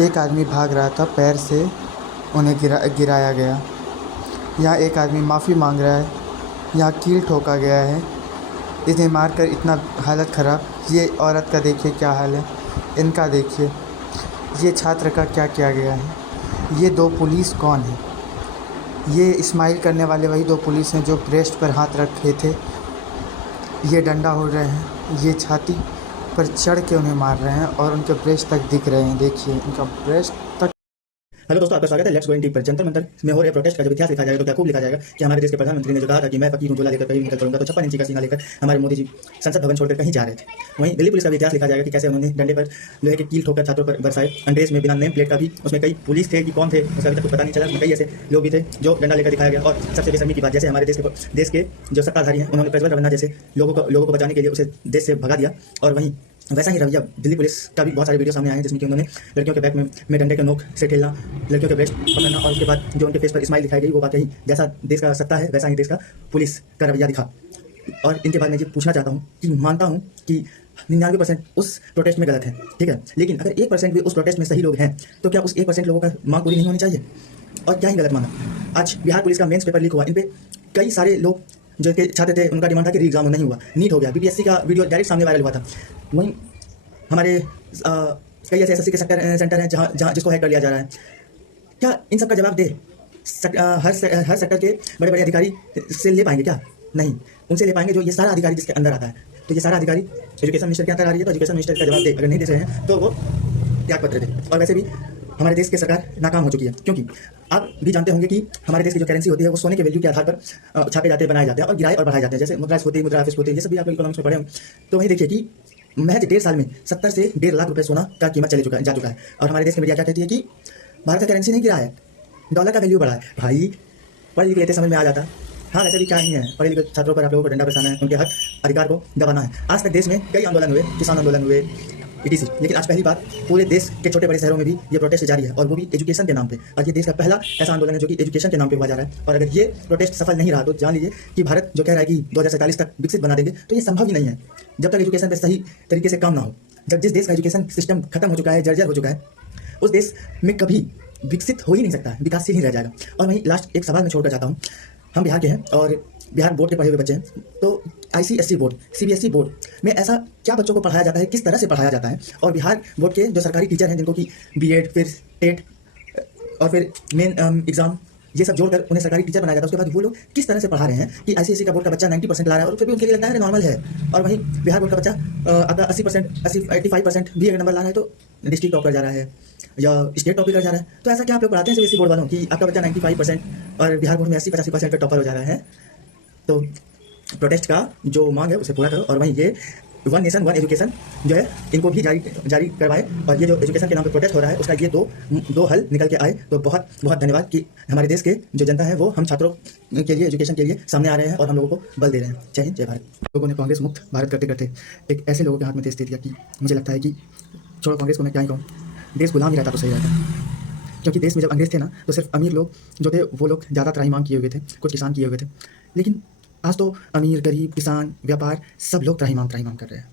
एक आदमी भाग रहा था, पैर से उन्हें गिराया गया। यहाँ एक आदमी माफ़ी मांग रहा है। यहाँ कील ठोका गया है। इन्हें मारकर इतना हालत ख़राब। ये औरत का देखिए क्या हाल है, इनका देखिए। ये छात्र का क्या किया गया है। ये दो पुलिस कौन है? ये स्माइल करने वाले वही दो पुलिस हैं जो ब्रेस्ट पर हाथ रखे थे। ये डंडा हो रहे हैं, ये छाती पर चढ़ के उन्हें मार रहे हैं और उनके ब्रेस्ट तक दिख रहे हैं। देखिए इनका ब्रेस्ट तक। हेलो दोस्तों, आपका स्वागत है लेट्स गो इन डीप पर। जंतर मंतर में हो रहे प्रोटेस्ट का जब इतिहास लिखा जाएगा तो क्या खूब लिखा जाएगा कि हमारे देश के प्रधानमंत्री ने जो कहा था कि मैं फकीर हूं, झोला लेकर कहीं निकल पड़ूंगा, तो 56 इंची का सीना लेकर हमारे मोदी जी संसद भवन छोड़कर कहीं जा रहे थे। वहीं दिल्ली पुलिस का भी इतिहास लिखा जाएगा कि कैसे उन्होंने डंडे पर लोहे के कील ठोकर छात्रों पर बरसाए। अंग्रेज में बिना नेम प्लेट का भी उसमें कई पुलिस थे कि कौन थे उसका अभी तक कुछ पता नहीं चला। उसमें कई ऐसे लोग भी थे जो डंडा लेकर दिखाया गया। और सबसे बेशर्मी की बात, जैसे हमारे देश के जो सत्ताधारी हैं उन्होंने प्रज्वल रवन्ना जैसे लोगों को बचाने के लिए उसे देश से भगा दिया। और वहीं वैसा ही रवैया दिल्ली पुलिस का भी बहुत सारे वीडियो सामने आए हैं जिसमें कि उन्होंने लड़कियों के बैक में डंडे के नोक से खेलना, लड़कियों के ब्रेस्ट पकड़ना और उसके बाद जो उनके फेस पर स्माइल दिखाई गई वो बात यही, जैसा देश का सत्ता है वैसा ही देश का पुलिस का रवैया दिखा। और इनके बाद मैं ये पूछना चाहता हूँ कि मानता हूँ कि 99% उस प्रोटेस्ट में गलत है, ठीक है, लेकिन अगर 1% भी उस प्रोटेस्ट में सही लोग हैं तो क्या उस 1% लोगों का मांग पूरी नहीं होनी चाहिए? और क्या ही गलत माना। आज बिहार पुलिस का मेंस पेपर लीक हुआ, इन पे कई सारे लोग जो के छात्र थे उनका डिमांड था कि री एग्जाम नहीं हुआ, नीट हो गया। बीपीएससी का वीडियो डायरेक्ट सामने वायरल हुआ था। वहीं हमारे कई ऐसे एसएससी के सेंटर हैं जहाँ जिसको हैक कर लिया जा रहा है। क्या इन सब का जवाब दे हर सेक्टर के बड़े बड़े अधिकारी से ले पाएंगे? क्या नहीं, उनसे ले पाएंगे जो ये सारा अधिकारी जिसके अंदर आता है। तो ये सारा अधिकारी एजुकेशन मिनिस्टर के अंदर आ रही है, तो एजुकेशन मिनिस्टर का जवाब दे। अगर नहीं दे रहे हैं तो वो त्यागपत्र दे। और वैसे भी हमारे देश की सरकार नाकाम हो चुकी है, क्योंकि आप भी जानते होंगे कि हमारे देश की जो करेंसी होती है वो सोने के वैल्यू के आधार पर छापे जाते हैं, बनाए जाते हैं और गिराए और बढ़ाए जाते हैं। जैसे मुद्रास्फीति, मुद्रास्फीति, ये सब भी आप इकोनॉमिक्स में पढ़े हों। तो वही देखिए कि महज 1.5 साल में 70 से 1.5 लाख रुपए सोना का कीमत जा चुका है। और हमारे देश की मीडिया क्या कहती है कि भारत का करेंसी नहीं गिरा है, डॉलर का वैल्यू बढ़ा है। भाई पढ़ लिख लेते समझ में आ जाता। हाँ, वैसे भी क्या ही है, पढ़े लिखे छात्रों पर आप लोगों को डंडा बरसाना है, उनके हक अधिकार को दबाना है। आज तक देश में कई आंदोलन हुए, किसान आंदोलन हुए, etc, लेकिन आज पहली बार पूरे देश के छोटे बड़े शहरों में भी ये प्रोटेस्ट जारी है और वो भी एजुकेशन के नाम पे। और ये देश का पहला ऐसा आंदोलन है जो कि एजुकेशन के नाम पे हुआ जा रहा है। और अगर ये प्रोटेस्ट सफल नहीं रहा तो जान लीजिए कि भारत जो कह रहा है कि 2047 तक विकसित बना देंगे, तो ये संभव ही नहीं है जब तक एजुकेशन पे सही तरीके से काम ना हो। जब जिस देश का एजुकेशन सिस्टम खत्म हो चुका है, जर्जर हो चुका है, उस देश में कभी विकसित हो ही नहीं सकता है, विकासशील ही रह जाएगा। और वहीं लास्ट एक सवाल मैं छोड़कर जाता हूँ। हम बिहार के हैं और बिहार बोर्ड के पढ़े हुए बच्चे हैं, तो आईसीएसई बोर्ड, सीबीएसई बोर्ड में ऐसा क्या बच्चों को पढ़ाया जाता है, किस तरह से पढ़ाया जाता है? और बिहार बोर्ड के जो सरकारी टीचर हैं जिनको कि बीएड, फिर टेट और फिर मेन एग्जाम, ये सब जोड़कर उन्हें सरकारी टीचर बनाया जाता है, उसके बाद वो लोग किस तरह से पढ़ा रहे हैं कि आईसीएसई का बोर्ड का बच्चा 90% ला रहा है और फिर भी उनके लिए लगता है नॉर्मल है। और वहीं बिहार बोर्ड का बच्चा आपका 85% भी अगर नंबर ला रहा है तो डिस्ट्रिक्ट टॉप कर जा रहा है या स्टेट टॉप कर जा रहा है। तो ऐसा क्या आप लोग पढ़ाते हैं सीबीएसई बोर्ड वालों कि आपका बच्चा 95% और बिहार बोर्ड में 80-85% का टॉपर हो जा रहा है? तो प्रोटेस्ट का जो मांग है उसे पूरा करो। और वहीं ये वन नेशन वन एजुकेशन जो है इनको भी जारी करवाए। और ये जो एजुकेशन के नाम पे प्रोटेस्ट हो रहा है उसका ये दो हल निकल के आए। तो बहुत बहुत धन्यवाद कि हमारे देश के जो जनता है वो हम छात्रों के लिए, एजुकेशन के लिए सामने आ रहे हैं और हम लोगों को बल दे रहे हैं। जय हिंद, जय भारत। लोगों ने कांग्रेस मुक्त भारत करते करते एक ऐसे लोगों के हाथ में देश दे दिया कि मुझे लगता है कि छोड़ो कांग्रेस को, मैं क्या ही कहूँ, देश गुलाम ही रहता तो सही रहता। क्योंकि देश में जब अंग्रेज थे ना तो सिर्फ अमीर लोग जो थे वो लोग ज़्यादा त्राहिमाम किए हुए थे, कुछ किसान किए हुए थे। लेकिन आज तो अमीर, गरीब, किसान, व्यापार सब लोग त्राहिमाम कर रहे हैं।